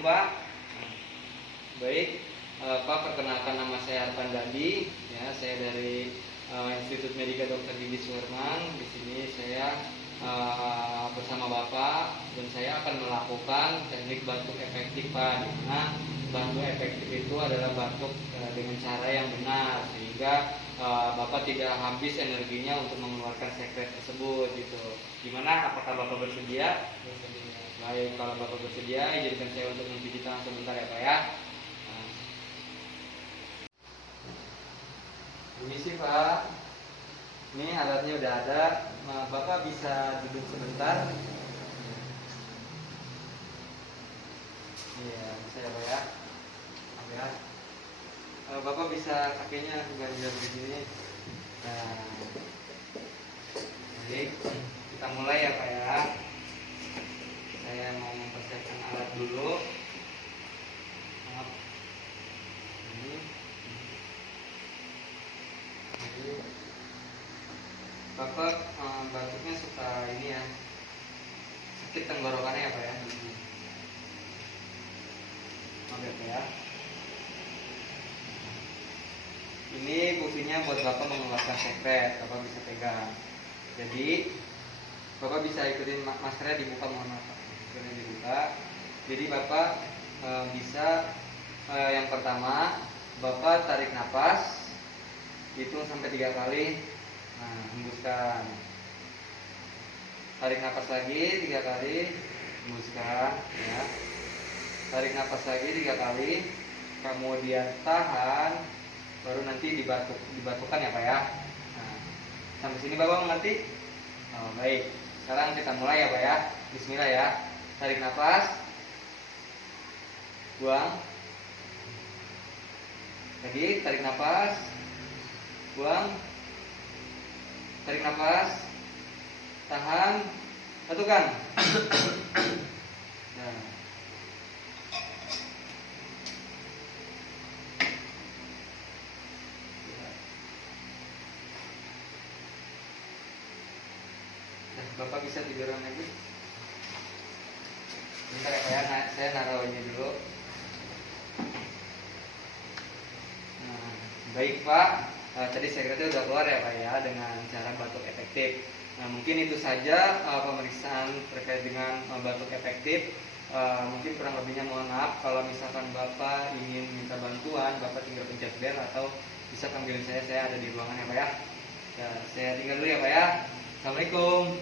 Assalamualaikum Pak. Baik, Pak, perkenalkan nama saya Arpan Dandi. Ya, saya dari Institut Medika Dr. Gigi Suherman. Di sini saya bersama Bapak dan saya akan melakukan teknik batuk efektif, Pak. Di mana batuk efektif itu adalah batuk dengan cara yang benar sehingga Bapak tidak habis energinya untuk mengeluarkan sekret tersebut gitu. Gimana? Apakah Bapak bersedia? Baik, kalau Bapak bersedia, izinkan saya untuk mencuci tangan sebentar ya Pak ya. Permisi Pak, ini alatnya udah ada. Bapak bisa duduk sebentar. Iya, bisa ya Pak ya. Ya. Bapak bisa kakinya ganjal di sini. Nah, baik, kita mulai ya Pak ya. Saya mau mempersiapkan alat dulu. Maaf. Ini. Jadi, Bapak batuknya suka ini ya, sakit tenggorokannya ya Pak ya. Maaf ya Pak ya. Ini fungsinya buat Bapak mengeluarkan sekret. Bapak bisa pegang. Jadi Bapak bisa ikutin maskernya dibuka, mohon maaf. Maskernya dibuka. Jadi Bapak bisa yang pertama Bapak tarik nafas, hitung sampai 3 kali. Nah, hembuskan. Tarik nafas lagi 3 kali, hembuskan ya. Tarik nafas lagi 3 kali, kemudian tahan, baru nanti dibatukkan ya Pak ya. Nah, sampai sini Bapak mengerti? Oh, baik. Sekarang kita mulai ya Pak ya. Bismillah ya. Tarik nafas, buang. Lagi tarik nafas, buang. Tarik nafas, tahan, batukan. Nah. Bapak bisa tiduran lagi. Bentar ya Pak ya, saya naruh ini dulu. Nah, baik Pak, tadi sekretnya udah keluar ya Pak ya dengan cara batuk efektif. Nah, mungkin itu saja pemeriksaan terkait dengan batuk efektif. Mungkin kurang lebihnya mohon maaf. Kalau misalkan Bapak ingin minta bantuan, Bapak tinggal pencet bel atau bisa panggilin saya ada di ruangan ya Pak ya. Ya, saya tinggal dulu ya Pak ya. Assalamualaikum.